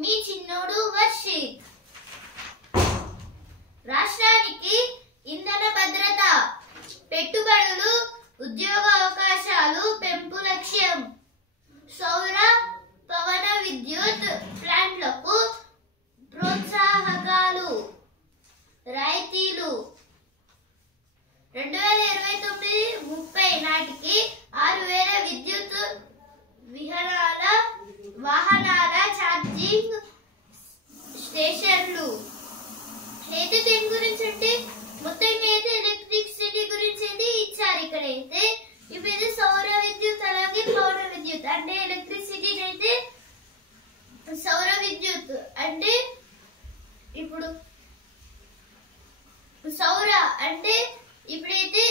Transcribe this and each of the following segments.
మీ చిన్నోడు వర్షిత్. రాష్ట్రానికి ఇంధన భద్రత, పెట్టుబడులు, ఉద్యోగ అవకాశాలు పెంపు లక్ష్యం. సౌర పవన విద్యుత్ ప్లాంట్లకు ప్రోత్సాహకాలు, రాయితీలు. 2029-30 నాటికి 6000 విద్యుత్ వాహనాల ఛార్జింగ్ స్టేషన్లు. అయితే దీని గురించి అంటే మొత్తం అయితే ఎలక్ట్రిసిటీ గురించి అయితే ఇచ్చారు. ఇక్కడైతే ఇప్పుడు ఇది సౌర విద్యుత్ అలాగే పవన విద్యుత్. అంటే ఎలక్ట్రిసిటీ అయితే సౌర విద్యుత్ అంటే ఇప్పుడు సౌర అంటే ఇప్పుడైతే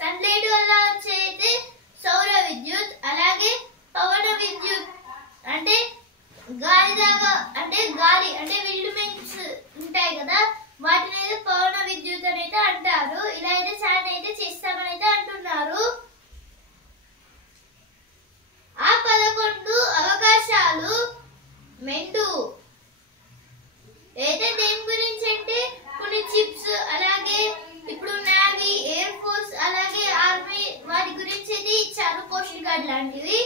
సన్లైట్ వల్ల వచ్చే అయితే సౌర విద్యుత్. అలాగే పవన విద్యుత్ అంటే గాలి దాకా అంటే గాలి అంటే విండ్ మిల్స్ ఉంటాయి కదా, వాటిని అయితే పవన విద్యుత్ అని అయితే అంటారు. ఇలా అయితే చాలా అయితే చేస్తామని అయితే అంటున్నారు. ఆ 11 అవకాశాలు మెండు అయితే దేని గురించి అంటే కొన్ని చిప్స్ అలాగే ఇప్పుడు నేవీ, ఎయిర్ ఫోర్స్ అలాగే ఆర్మీ వాటి గురించి అయితే ఇచ్చారు. కోస్ట్ గార్డ్ లాంటివి.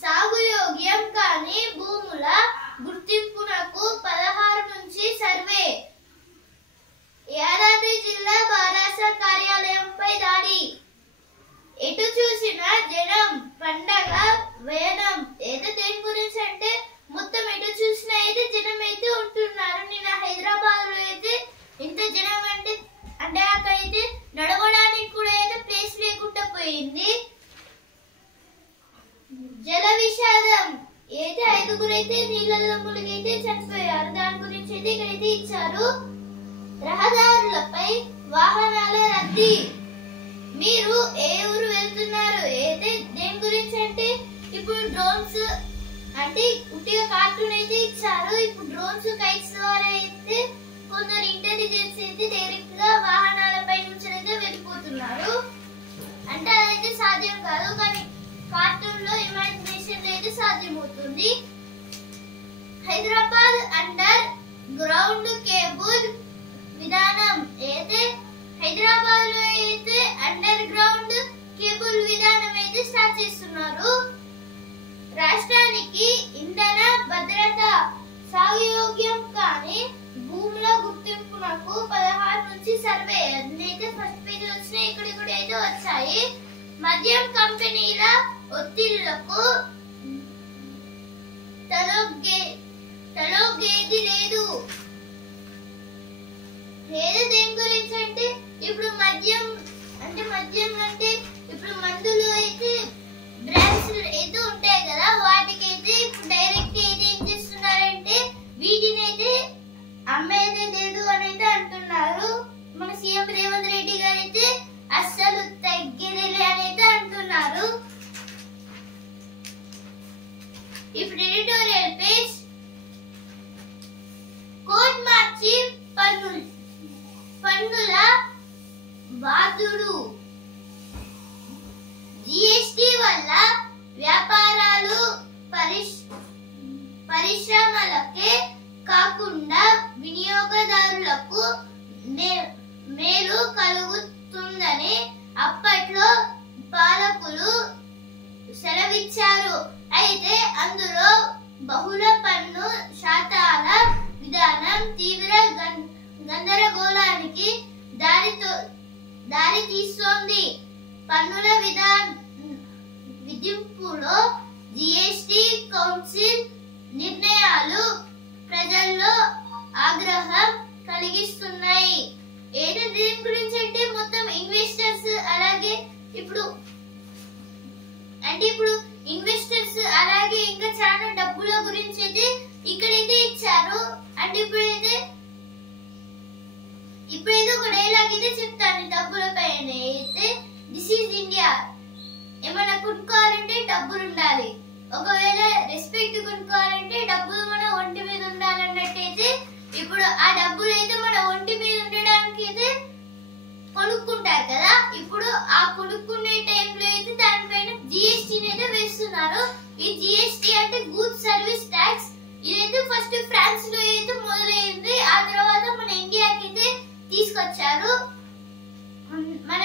సాగుయోగ్యం కాని భూముల గుర్తింపునకు 16 నుంచి సర్వే. యాదాద్రి జిల్లా బారాస కార్యాలయంపై దాడి. ఎటు చూసినా జనం, పండగ వేయడం. ఏదో దేని గురించి అంటే మొత్తం ఎటు చూసినా అయితే జనం అయితే ఉంటున్నారు. నిన్న హైదరాబాద్ లో అయితే ఇంత జనం అంటే అక్కడైతే నడవడానికి కూడా అయితే ప్లేస్ లేకుండా పోయింది. జల విషాదం అయితే 5గురు అయితే నీళ్ళలో మునిగి అయితే చనిపోయారు. దాని గురించి అయితే ఇక్కడైతే ఇచ్చారు. రహదారులపై వాహనాల రద్దీ. మీరు ఏ ఊరు వెళ్తున్నారు? అయితే దేని గురించి అంటే ఇప్పుడు డ్రోన్స్ అంటే ఉట్టిగా కార్టూన్ అయితే ఇచ్చారు. ఇప్పుడు డ్రోన్స్, కైట్స్ ద్వారా అయితే కొందరు ఇంటెలిజెన్స్ అయితే డైరెక్ట్ గా వాహనాలపై నుంచి అయితే వెళ్ళిపోతున్నారు. అంటే అదైతే సాధ్యం కాదు, కానీ కార్టూన్ లో ఇమాజినేషన్ అయితే సాధ్యమవుతుంది. హైదరాబాద్ అండర్ గ్రౌండ్ కేబుల్ విధానం. అయితే హైదరాబాద్ లో అయితే అండర్ గ్రౌండ్ కేబుల్ విధానం అయితే స్టార్ట్ చేస్తున్నారు. రాష్ట్రానికి ఇంధన భద్రత, సాగుయోగ్యం కాని భూముల గుర్తింపునకు 16 నుంచి సర్వే. అదైతే ఫస్ట్ పేజ్ వచ్చినాయి, ఇక్కడ కూడా అయితే వచ్చాయి. మద్యం కంపెనీల ఒత్తిళ్లకు తలొగ్గేది లేదు. ఏదో దేని గురించి అంటే ఇప్పుడు మద్యం అంటే ఇప్పుడు మందులు అయితే బ్రాండ్స్ అయితే ఉంటాయి కదా, వాటికి అయితే ఇప్పుడు డైరెక్ట్ అయితే ఏం చేస్తున్నారంటే వీటిని అయితే అమ్మేదే లేదు అని అయితే అంటున్నారు. మన సీఎం రేవంత్ రెడ్డి గారు అయితే అస్సలు తగ్గేదేలే అని అయితే అంటున్నారు. ఇప్పుడు ఎడిటోరియల్ పేజ్. కోడ్ మార్చి పన్నుల బాధుడు. జిఎస్టి వల్ల వ్యాపారాలు పరిశ్రమలకే కాకుండా వినియోగదారులకు మేలు కలుగుతుందని అప్పట్లో పాలకులు సెలవిచ్చారు. అయితే అందులో బహుళ పన్ను శాతాల విధానం తీవ్ర గందరగోళానికి దారి తీస్తోంది. పన్నుల విధింపులో జిఎస్టి కౌన్సిల్ నిర్ణయాలు ప్రజల్లో ఆగ్రహం కలిగిస్తున్నాయి. ఏదో దీని గురించి అంటే మొత్తం ఇన్వెస్టర్స్ అలాగే ఇప్పుడు ఇన్వెస్టర్స్ అలాగే ఇంకా చాలా డబ్బుల గురించి అయితే ఇక్కడైతే ఇచ్చారు. అంటే ఇప్పుడైతే ఒక డైలాగ్ అయితే చెప్తాను డబ్బుల పైన అయితే. This is India. ఏమైనా కొనుక్కోవాలంటే డబ్బులు ఉండాలి, ఒకవేళ రెస్పెక్ట్ కొనుక్కోవాలంటే డబ్బులు మన ఒంటి మీద ఉండాలన్నట్టయితే ఇప్పుడు ఆ డబ్బులు అయితే మన ఒంటి మీద ఉండడానికి అయితే కొనుక్కుంటారు కదా. ఇప్పుడు ఆ కొనుక్కునే టైంలో అయితే దానిపైన జిఎస్టీ అయితే వేస్తున్నారు. ఈ జిఎస్టి అంటే గూడ్స్ సర్వీస్ ట్యాక్స్. ఇదైతే ఫస్ట్ ఫ్రాన్స్ లో అయితే మొదలైంది, ఆ తర్వాత మన ఇండియాకి అయితే తీసుకొచ్చారు మన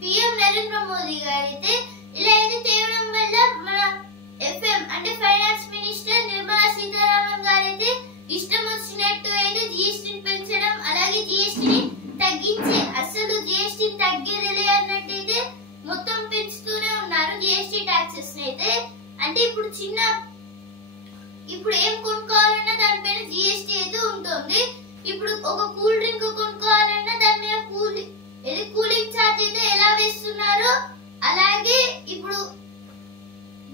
పిఎం నరేంద్ర మోదీ గారు. అయితే ఇలా అయితే చేయడం వల్ల మన ఎఫ్ఎం అంటే ఫైనాన్స్ మినిస్టర్ నిర్మలా సీతారామన్ గారు అయితే ఇష్టం వచ్చినట్టు అయితే జిఎస్టిని పెంచడం, అలాగే జిఎస్టిని తగ్గించి అసలు జిఎస్టిని తగ్గేదిలే అన్నట్టయితే మొత్తం పెంచుతూనే ఉన్నారు జిఎస్టి ట్యాక్సెస్ అయితే. అంటే ఇప్పుడు ఏం కొనుక్కోవాలన్నా దానిపైన జిఎస్టి అయితే ఉంటుంది. ఇప్పుడు ఒక కూల్ డ్రింక్ కొనుక్కోవాలన్నా దాని మీద కూలింగ్ ఛార్జ్ అయితే ఎలా వేస్తున్నారో అలాగే ఇప్పుడు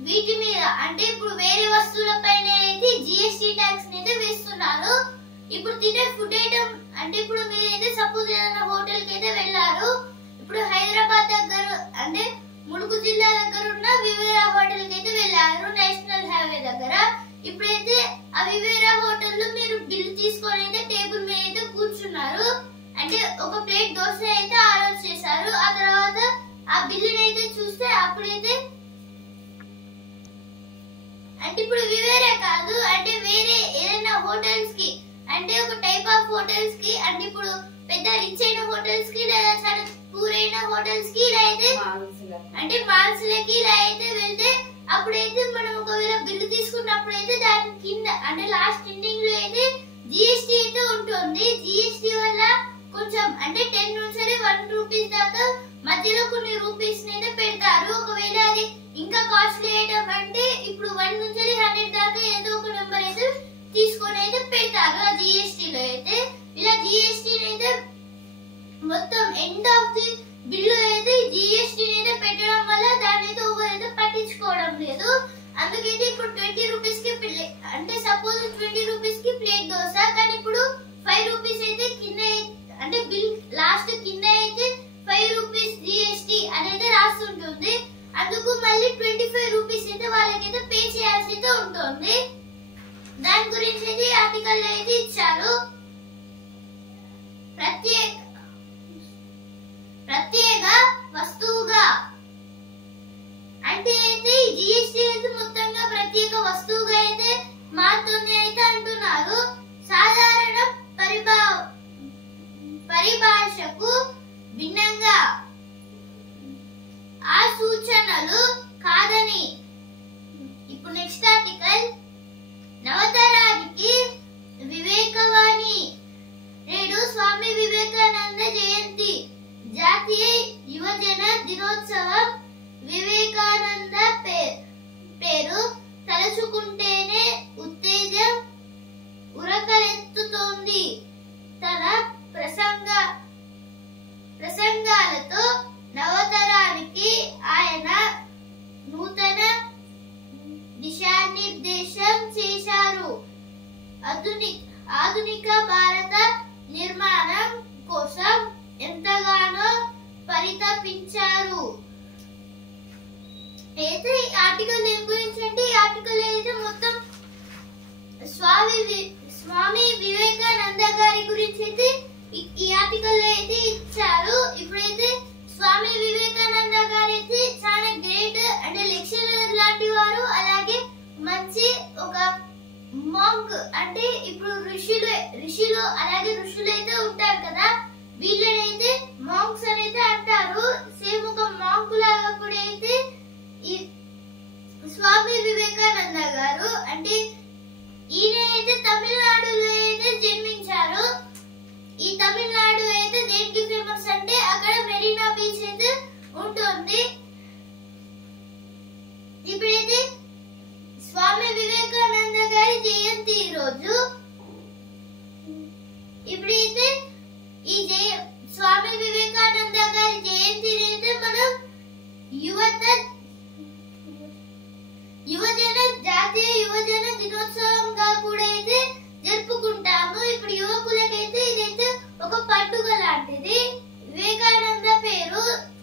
వీటి మీద అంటే ఇప్పుడు వేరే వస్తువుల పైన అయితే జిఎస్టి ట్యాక్స్ అయితే వేస్తున్నారు. ఇప్పుడు తినే ఫుడ్ ఐటమ్ అంటే ఇప్పుడు మీరైతే సపోజ్ ఏదైనా హోటల్ కి అయితే వెళ్ళారు, ఇప్పుడు హైదరాబాద్ దగ్గర అంటే ములుగు జిల్లా దగ్గర ఉన్న వివేరా హోటల్ కి అయితే వెళ్ళారు నేషనల్ హైవే దగ్గర. ఇప్పుడైతే ఆ వివేరా హోటల్ లో మీరు బిల్ తీసుకొని అయితే టేబుల్ మీద అయితే కూర్చున్నారు, అంటే ఒక ప్లేట్ దోశ అయితే ఆర్డర్ చేశారు. ఆ తర్వాత ఆ బిల్లుని అయితే చూస్తే అప్పుడైతే అంటే ఇప్పుడు వివేరే కాదు అంటే వేరే ఏదైనా హోటల్స్ కి అంటే ఒక టైప్ ఆఫ్ హోటల్స్ కి అంటే ఇప్పుడు పెద్ద రిచ్ అయిన హోటల్స్ కి లేదా చాలా పూర్ అయిన హోటల్స్ కి ఇలా అయితే అంటే మాల్స్ లకి ఇలా అయితే వెళ్తే అప్పుడైతే మనం ఒకవేళ బిల్లు తీసుకున్నప్పుడు అయితే దాని కింద అంటే లాస్ట్ ఎండింగ్ లో అయితే జిఎస్టి అయితే ఉంటుంది. జిఎస్టి వల్ల కొంచెం అంటే 10 నుంచి 1 రూపీస్ దాకా మధ్యలో కొన్ని రూపీస్ అయితే పెడతారు. ఒకవేళ అది ఇంకా కాస్ట్లీ ఐటమ్ అంటే ఇప్పుడు 1 నుంచి 100 దాకా ఏదో ఒక నెంబర్ అయితే తీసుకొని అయితే పెడతారు ఆ జిఎస్టి లో అయితే. ఇలా జిఎస్టి అయితే మొత్తం ఎండ్ ఆఫ్ ది బిల్లు అయితే జిఎస్టి అయితే పెట్టడం వల్ల దాని అయితే ఎవరైతే పట్టించుకోవడం లేదు. అందుకైతే ఇప్పుడు 20 రూపీస్ కి అంటే సపోజ్ 20 రూపీస్ కి ప్లేట్ దోశ, కానీ ఇప్పుడు 5 రూపీస్ అయితే కింద అంటే బిల్ లాస్ట్ కింద అయితే 5 రూపీస్ జిఎస్టి అనేది రాస్తుంటుంది. అందుకు మళ్ళీ 25 రూపీస్ అయితే వాళ్ళకైతే పే చేయాల్సి అయితే ఉంటుంది. దాని గురించి అయితే ఆర్టికల్ అయితే ఇచ్చారు. ప్రత్యేక వస్తువుగా అంటే అయితే జిఎస్టి అయితే మొత్తంగా ప్రత్యేక వస్తువుగా అయితే మారుతుంది అయితే అంటున్నారు. సాధారణ పరిభాషకు భిన్నంగా ఆ సూచనలు కాదని. ఇప్పుడు నెక్స్ట్ ఆర్టికల్ నవతరానికి వివేకవాణి. నేడు స్వామి వివేకానంద జయంతి, జాతీయ యువజన దినోత్సవం. వివేకానంద పేరు తలుచుకుంటేనే ఉత్తేజం ఉరకలెత్తుతోంది. తన ప్రసంగాలతో నవతరానికి ఆయన నూతన దిశానిర్దేశం చేశారు. ఆధునిక భారత నిర్మాణం కోసం ఎంతగానో పరితపించారు. అయితే ఈ ఆర్టికల్ దేని గురించి అంటే ఈ ఆర్టికల్ అయితే మొత్తం స్వామి వివేకానంద గారి గురించి అయితే ఈ ఆర్టికల్ లో అయితే ఇచ్చారు. ఇప్పుడైతే స్వామి వివేకానంద గారు అయితే చాలా గ్రేట్ అంటే లెక్చరర్ లాంటి వారు, అలాగే మంచి ఒక మాంక్ అంటే ఇప్పుడు ఋషులు అలాగే ఋషులు అయితే ఉంటారు కదా, వీళ్ళనైతే మాంక్స్ అని అయితే అంటారు. సేమ్ ఒక మాంక్ లాగా కూడా అయితే ఈ స్వామి వివేకానంద గారు అంటే ఈయన అయితే తమిళనాడులో అయితే జన్మించారు. ఈ తమిళనాడు అయితే దేనికి ఫేమస్ అంటే అక్కడ మెరీనా బీచ్ అయితే ఉంటుంది. ఇప్పుడైతే స్వామి వివేకానంద గారి జయంతి రోజు. ఇప్పుడైతే స్వామి వివేకానంద గారి జయంతి అయితే మనం జాతీయ యువజన దినోత్సవంగా కూడా అయితే జరుపుకుంటాము. ఇప్పుడు యువకులకైతే ఇదైతే ఒక పండుగ లాంటిది. వివేకానంద పేరు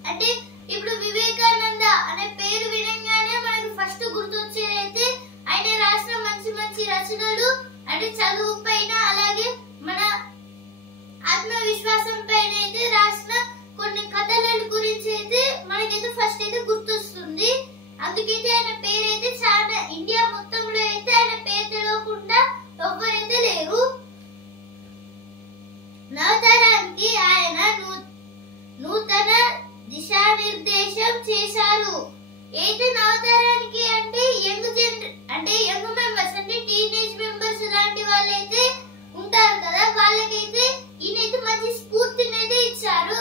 అంటే ఇప్పుడు వివేకానంద అనే పేరు వినగానే మనకు ఫస్ట్ గుర్తొచ్చేది అయితే ఆయన రాసిన మంచి మంచి రచనలు అంటే చదువు పైన అలాగే మన ఆత్మవిశ్వాసం పైన అయితే రాసిన కొన్ని కథల గురించి అయితే మనకైతే ఫస్ట్ అయితే గుర్తొస్తుంది. అందుకైతే ఆయన పేరు అయితే చాలా ఇండియా దిశానిర్దేశం చేశారు. అయితే నవతరానికి అంటే యంగ్ మెంబర్స్ అంటే టీనేజ్ మెంబర్స్ లాంటి వాళ్ళైతే ఉంటారు కదా, వాళ్ళకైతే ఈయనైతే మంచి స్ఫూర్తినైతే ఇచ్చారు.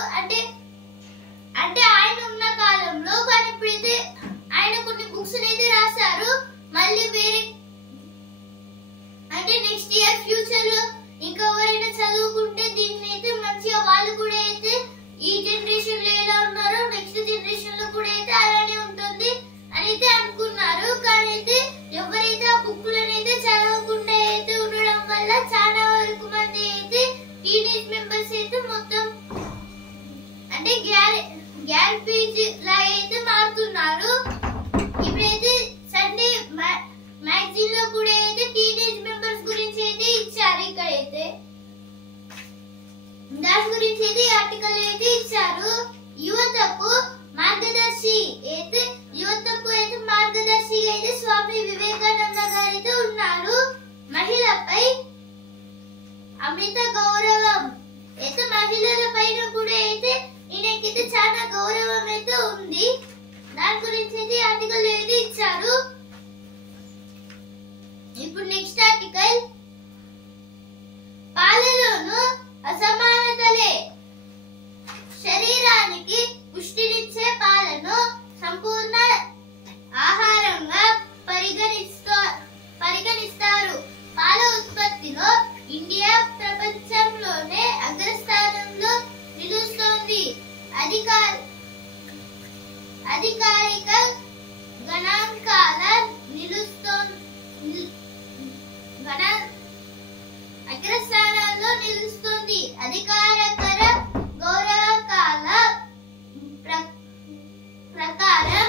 అంటే ఆయన ఉన్న కాలంలో కానీ ఇప్పుడైతే ఆయన కొన్ని బుక్స్ అయితే రాశారు. మళ్ళీ వేరే అంటే నెక్స్ట్ ఇయర్ ఫ్యూచర్ లో ఇంకా ఎవరైనా చదువుకుంటే దీన్ని అయితే మంచిగా వాళ్ళు కూడా అయితే ఈ జనరేషన్ లో ఎలా ఉన్నారో నెక్స్ట్ జనరేషన్ లో కూడా అయితే అలానే ఉంటుంది అని అయితే అనుకున్నారు. కానీ అయితే ఎవరైతే ఆ బుక్కులను అయితే చదవకుండా అయితే ఉండడం వల్ల చాలా వరకు మంది అయితే టీనేజ్ మెంబర్స్ అయితే మొత్తం అంటే గ్యార్బేజ్ లా అయితే మారుతున్నారు. ఇప్పుడైతే సండే మ్యాగజైన్ లో కూడా అయితే టీనేజ్ మెంబర్స్ గురించి అయితే ఇచ్చారు. ఇక్కడైతే దాని గురించి అయితే ఆర్టికల్ అయితే ఇచ్చారు. యువతకు మార్గదర్శి అయితే అయితే స్వామి వివేకానంద గారు అయితే ఉన్నారు. మహిళపై అమిత గౌరవం అయితే మహిళల పైన కూడా అయితే ఈయనకైతే చాలా గౌరవం అయితే ఉంది. దాని గురించి అయితే ఆర్టికల్ అయితే ఇచ్చారు. ఇప్పుడు నెక్స్ట్ ఆర్టికల్ పాలలోను అసమానతలే శరీరానికి పుష్టినిచ్చే పాలను సంపూర్ణ ఆహారంగా పరిగణిస్తారు. పాల ఉత్పత్తిలో ఇండియా ప్రపంచంలోనే అగ్రస్థానంలో నిలుస్తోంది. అధికారిక గణాంకాల అగ్రస్థానాల్లో నిలుస్తుంది. అధికారకర గౌరవకాల ప్రకారం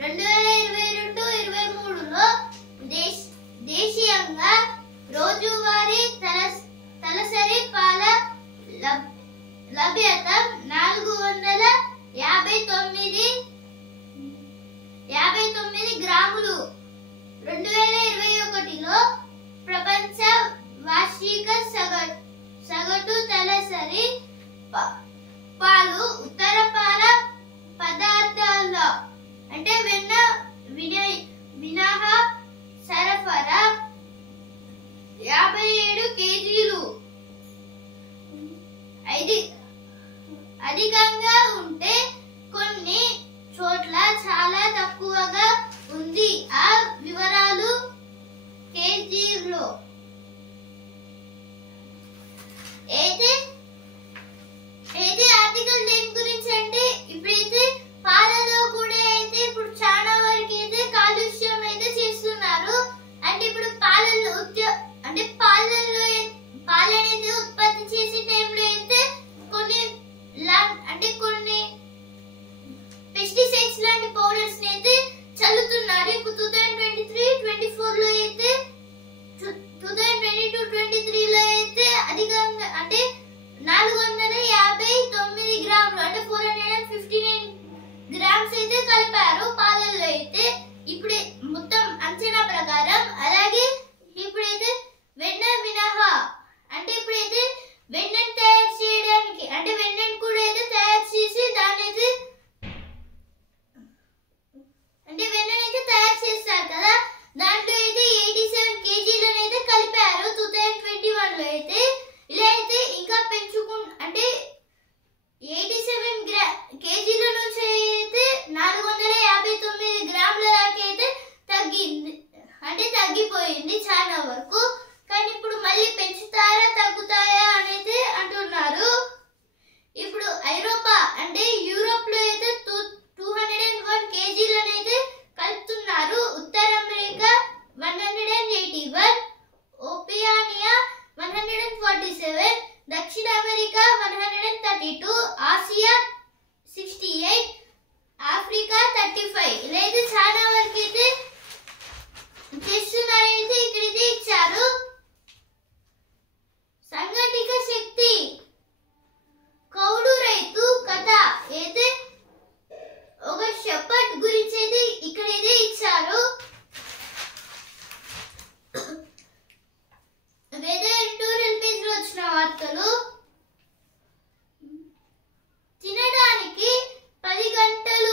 2022-23లో దేశీయంగా రోజువారీ తలసరి పాల లభ్యత 459 గ్రాములు. 2021లో ప్రపంచ వార్షిక సగటు తలసరి పాలు ఉత్తర పాల పదార్థాల్లో అంటే వెన్న మినహా సరఫరా 57 కేజీలు. అధికంగా ఉంటే కొన్ని చోట్ల చాలా తక్కువగా ఉంది. ఆ వివరాలు కేజీలో అయితే ఆర్టికల్ దేని గురించి అంటే ఇప్పుడైతే పాలలో కూడా అయితే ఇప్పుడు చాలా వరకు అయితే కాలుష్యం అయితే చేస్తున్నారు. అంటే ఇప్పుడు పాలల్లో పాలనేది ఉత్పత్తి చేసే టైంలో అయితే కొన్ని పెస్టిసైడ్స్ లాంటి పౌడర్స్ అయితే చల్లుతున్నారు. ఇప్పుడు 2023-24లో అయితే 2022-23లో అయితే అధికంగా అంటే 459 గ్రాములు అంటే 459 గ్రామ్స్ అయితే కలిపారు పాలల్లో అయితే ఇప్పుడే మొత్తం అంచనా ప్రకారం. అలాగే ఇప్పుడైతే వెన్న మినహా అంటే ఇప్పుడైతే వెన్నను తయారు చేయడానికి అంటే వెన్నను కూడా అయితే తయారు చేసి దాన్ని అయితే అంటే వెన్ననైతే తయారు చేస్తారు కదా, దాంట్లో అయితే 87 కేజీలను అయితే కలిపారు 2021లో అయితే. ఇలా అయితే ఇంకా అంటే 87 కేజీల నుంచి అయితే 459 గ్రాముల దాకా అయితే తగ్గిపోయింది చాలా వరకు. కానీ ఇప్పుడు మళ్ళీ పెంచుతారా తగ్గుతాయా అనేది అంటున్నారు. ఇప్పుడు యూరోప్ లో అయితే 201 కేజీలను అయితే కలుపుతున్నారు. ఉత్తర అమెరికా 181, ఓపియానియా 147, దక్షిణ అమెరికా 132, ఆసియా 68, ఆఫ్రికా 35. ఇలా అయితే చాలా వరకు అయితే చేస్తున్నారైతే ఇక్కడైతే ఇచ్చారు. సంఘటిత శక్తి కౌలు రైతు కథ అయితే ఒక షెపర్డ్ గురించి అయితే ఇక్కడైతే ఇచ్చారు. వేరే ఎడిటోరియల్ పేజ్ లో వచ్చిన వార్తలు. తినడానికి 10 గంటలు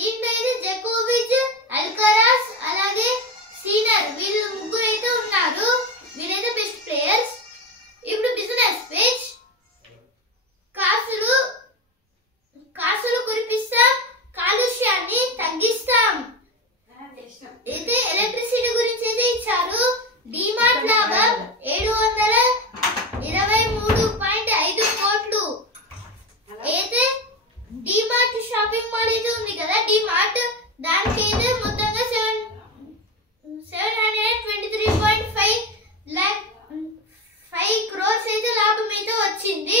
దీంట్లో అయితే జకోవిచ్, అల్కరాజ్ అలాగే సీనర్ వీళ్ళు ముగ్గురు అయితే ఉన్నారు. వీళ్ళైతే బెస్ట్ ప్లేయర్స్. ఇప్పుడు బిజినెస్ పేజ్. కాసులు కురిపిస్తాం, కాలుష్యాన్ని తగ్గిస్తాం. అయితే ఎలక్ట్రిసిటీ గురించి అయితే ఇచ్చారు. డిమార్ట్ లాభం 723.5 కోట్లు. అయితే డిమార్ట్ షాపింగ్ మాల్ అయితే ఉంది కదా, డిమార్ట్ దానికి అయితే మొత్తంగా 723.5 crores అయితే లాభం అయితే వచ్చింది.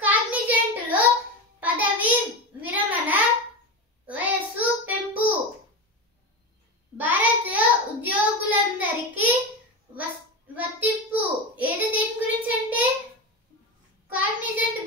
కాగ్నిజెంట్ లో పదవి విరమణ వయస్సు పెంపు. భారత ఉద్యోగులందరికీ వర్తింపు. ఏది దేని గురించి అంటే Cognizant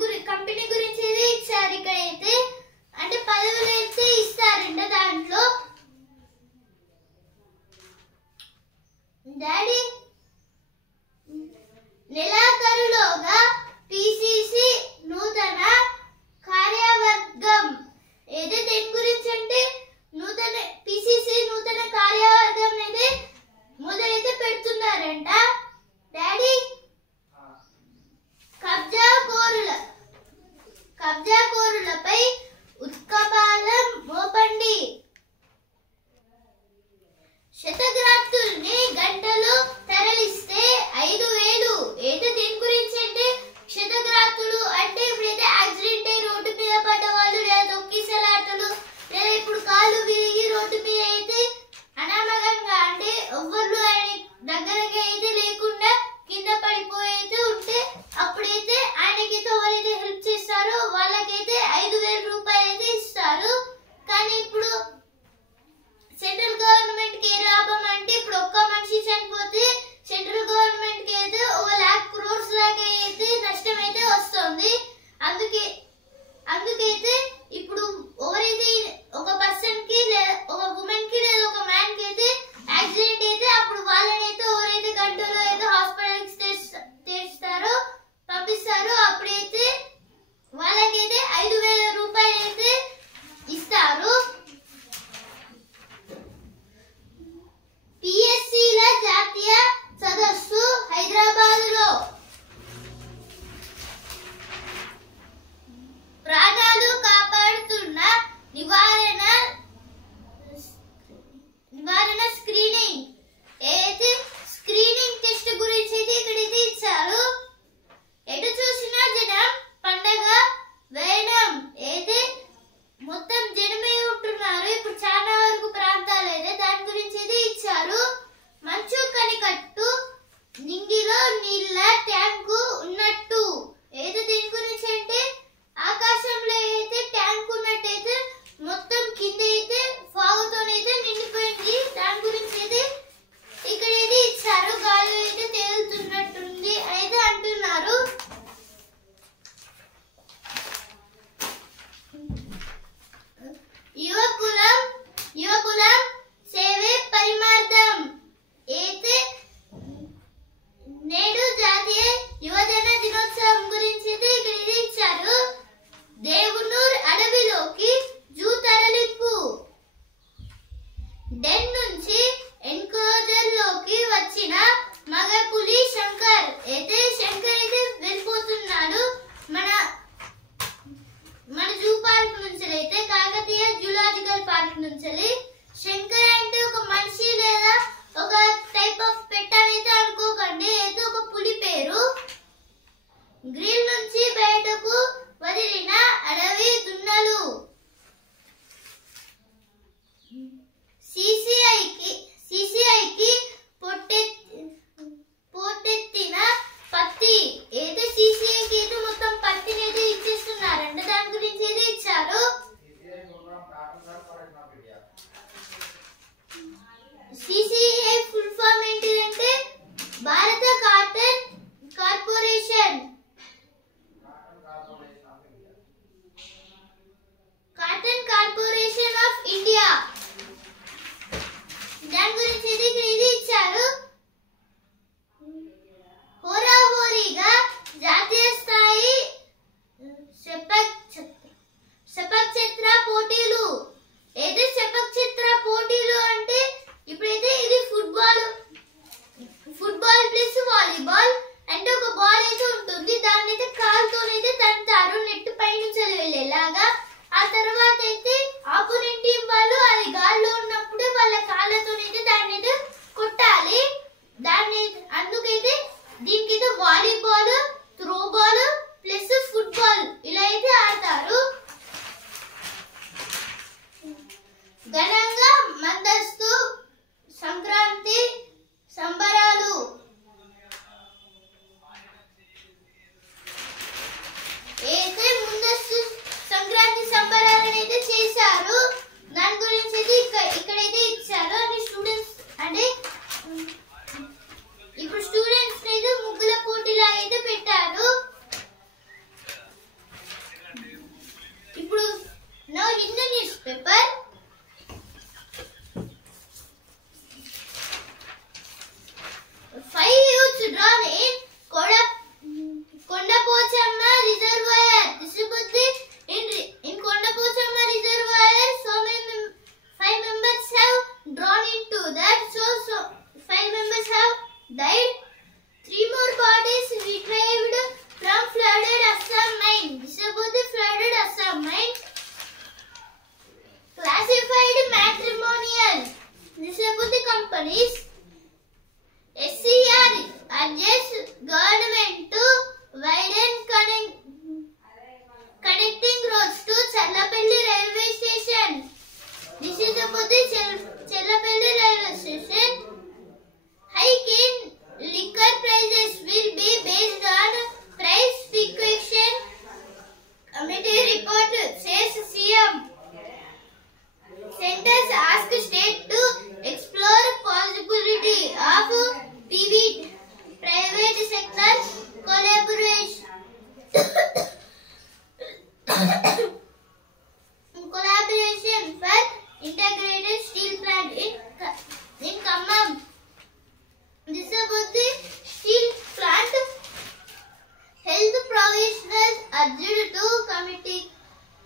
urged to communicate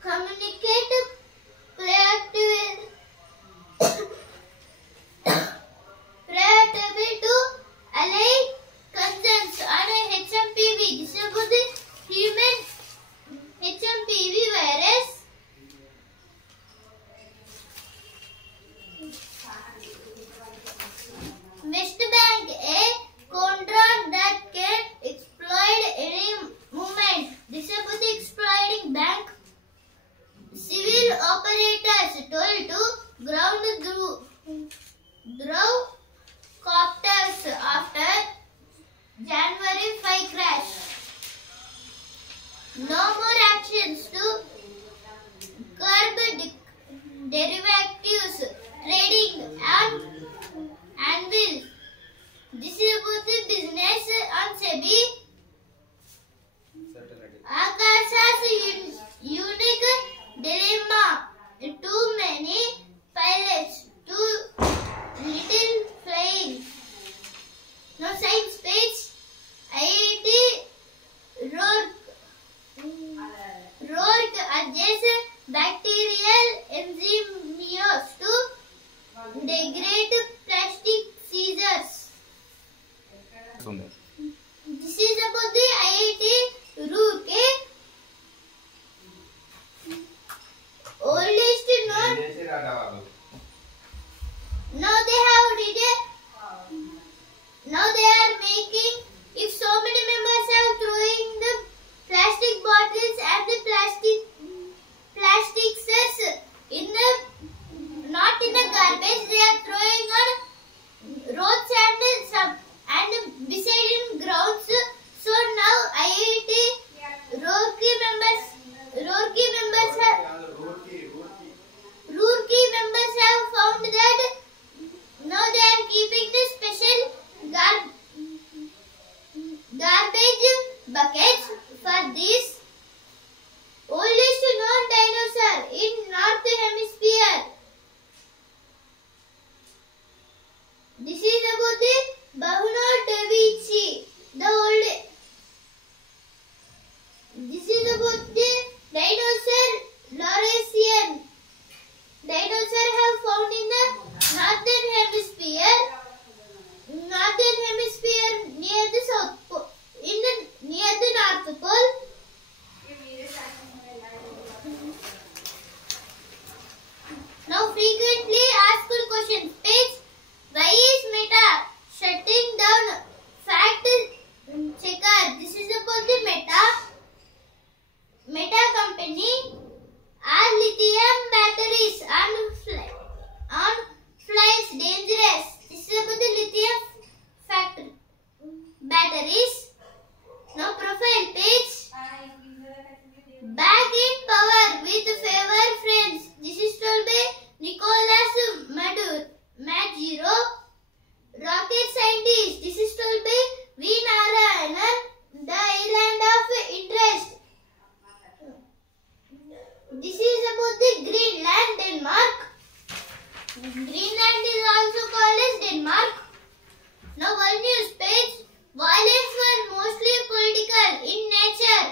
proactively to allay concerns on HMPV. This is about the human HMPV virus. West Bank, a contract that can exploit any movement. This is about the exploiting bank. Civil operators told to ground through copters after January 5 crash. No more actions to curb derivatives trading and will. This is about the business on SEBI. Akasha's unique dilemma: too many pilots, too little flying. No science page. IIT Rourke adjusts bacterial enzymes to degrade plastic scissors. This is about the IIT Rourke. Oldest known. Now they are making. If so many members are throwing the plastic bottles and the plastics in the not in the garbage, they are throwing on roads and beside in grounds. So now IIT Rourke members have found that now they are keeping the special garbage buckets for this oldest known dinosaur in North Hemisphere. This is about the Bahunotavici, the old. This is about the dinosaur Laurasian. Dinosaur have found in the Northern Hemisphere near the South Pole, near the North Pole. Now frequently asked questions page. Why is Meta shutting down fact checker? This is about the Meta company. Are lithium batteries on flies dangerous? This is about the lithium batteries. Now profile page. Back in power with favor friends. This is told by Nicolas Maduro, rocket scientist. This is told by V. Narayanan, the island of interest. This is about the Greenland, Denmark. Greenland is also called as Denmark. Now one news page. Violence was mostly political in nature.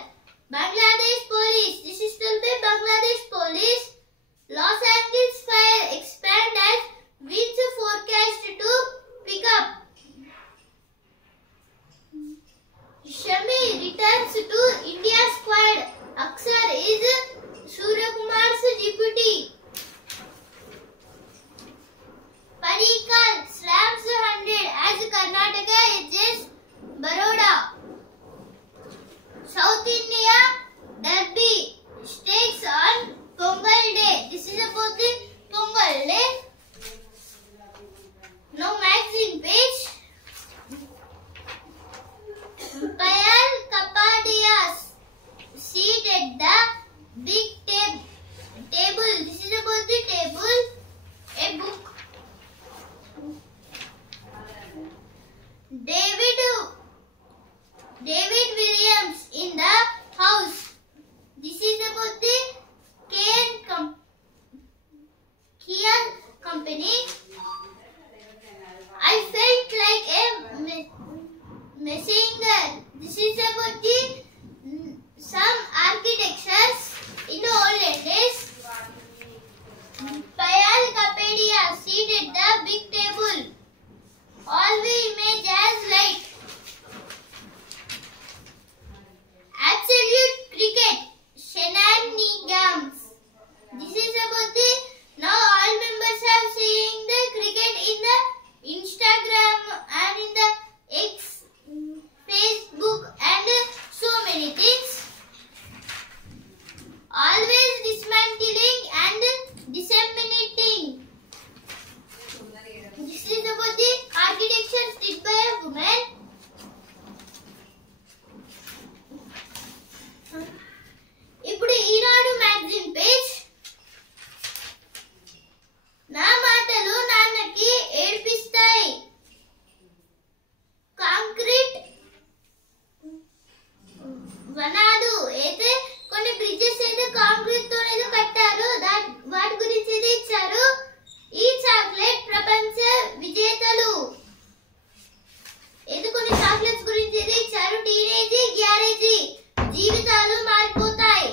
Bangladesh police. This is told by Bangladesh police. Los Angeles fire expand as winds forecast to pick up. Shami returns to India squad. Aksar is Suryakumar's deputy. Padikkal slams 100 as Karnataka edges Baroda. South India derby stakes on Pongal Day. This is about the వనాలు అయితే కొన్ని bridges అయితే concrete తో అయితే కట్టారు, వాటి గురించి అయితే ఇచ్చారు. ఈ చాక్లెట్ ప్రపంచ విజేతలు అయితే కొన్ని చాక్లెట్స్ గురించి అయితే ఇచ్చారు. టీనేజ్ గ్యారేజీ జీవితాలు మారిపోతాయి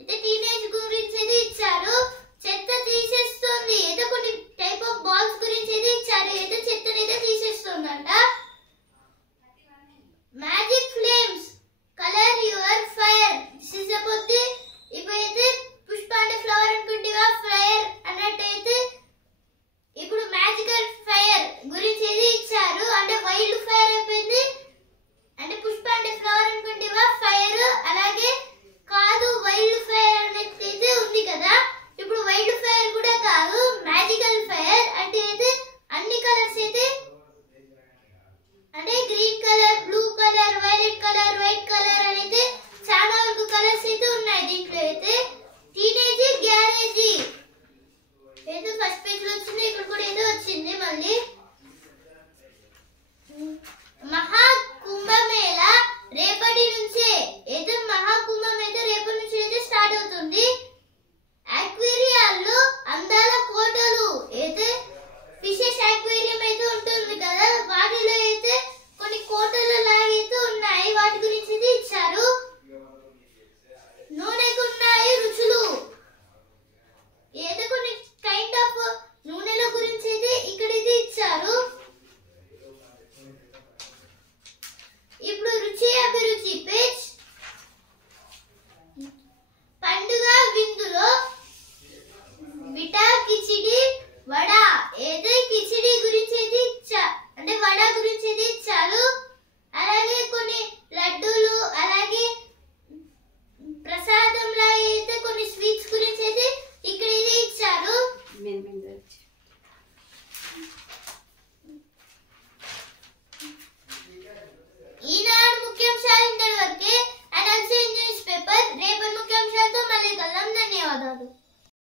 అయితే టీనేజ్ గురించి అయితే ఇచ్చారు. చెత్త తీసేస్తుంది అయితే కొన్ని టైప్ ఆఫ్ బాల్స్ గురించి అయితే ఇచ్చారు. అయితే చెత్తని అయితే తీసేస్తుందంట. Magic flames colour your fire. This is about the ఇప్పుడైతే పుష్ప అంటే ఫ్లవర్ అనుకుంటేగా ఫైర్ అన్నట్టయితే ఇప్పుడు మ్యాజికల్ ఫైర్ గురించి అయితే ఇచ్చారు. అంటే వైల్డ్ ఫైర్ అయిపోయింది. అంటే పుష్ప అంటే ఫ్లవర్ అనుకుంటేగా ఫైర్ అలాగే కాదు వైల్డ్ ఫైర్ అనేది ఉంది కదా. ఇప్పుడు వైల్డ్ ఫైర్ కూడా కాదు మ్యాజికల్ ఫైర్ అంటే అయితే అన్ని కలర్స్ అయితే అంటే green colour, blue colour, violet colour, white colour అనేది చాలా వరకు కలర్స్ అయితే ఉన్నాయి దీంట్లో. అయితే టీనేజ్ గ్యారేజీ ఏదో ఫస్ట్ పేజ్ లో వచ్చింది, ఇక్కడ కూడా ఏదో వచ్చింది. మళ్ళీ మహా కుంభమేళ రేపటి నుంచే అయితే మహా కుంభం అయితే రేపటి నుంచి అయితే స్టార్ట్ అవుతుంది. అక్వేరియాల్లో అందాల కోటలు అయితే ఫిషెస్ అక్వేరియం అయితే ఉంటుంది కదా, వాటిలో అయితే కొన్ని కోటలు లాగైతే ఉన్నాయి, వాటి గురించి అయితే ఇచ్చారు. నూనెకు ఉన్నాయి రుచులు ఏదో కొన్ని కైండ్ ఆఫ్ నూనెల గురించి అయితే ఇక్కడ ఇది ఇచ్చారు. ఇప్పుడు రుచి అభిరుచి పేజ్. పండుగ విందులో విటా కిచిడి వడ ఏదో కిచిడి గురించి అయితే అంటే వడ గురించి అయితే ఇచ్చారు. అలాగే కొన్ని లడ్డూలు అలాగే ప్రసాదంలా అయితే కొన్ని స్వీట్స్ గురించి అయితే ఇక్కడ అయితే ఇచ్చారు. ఈనాడు ముఖ్యాంశాలు ఇంతవరకే. అండ్ ఆల్సో న్యూస్ పేపర్ రేపటి ముఖ్యాంశాలతో మళ్ళీ కలుద్దాం. ధన్యవాదాలు.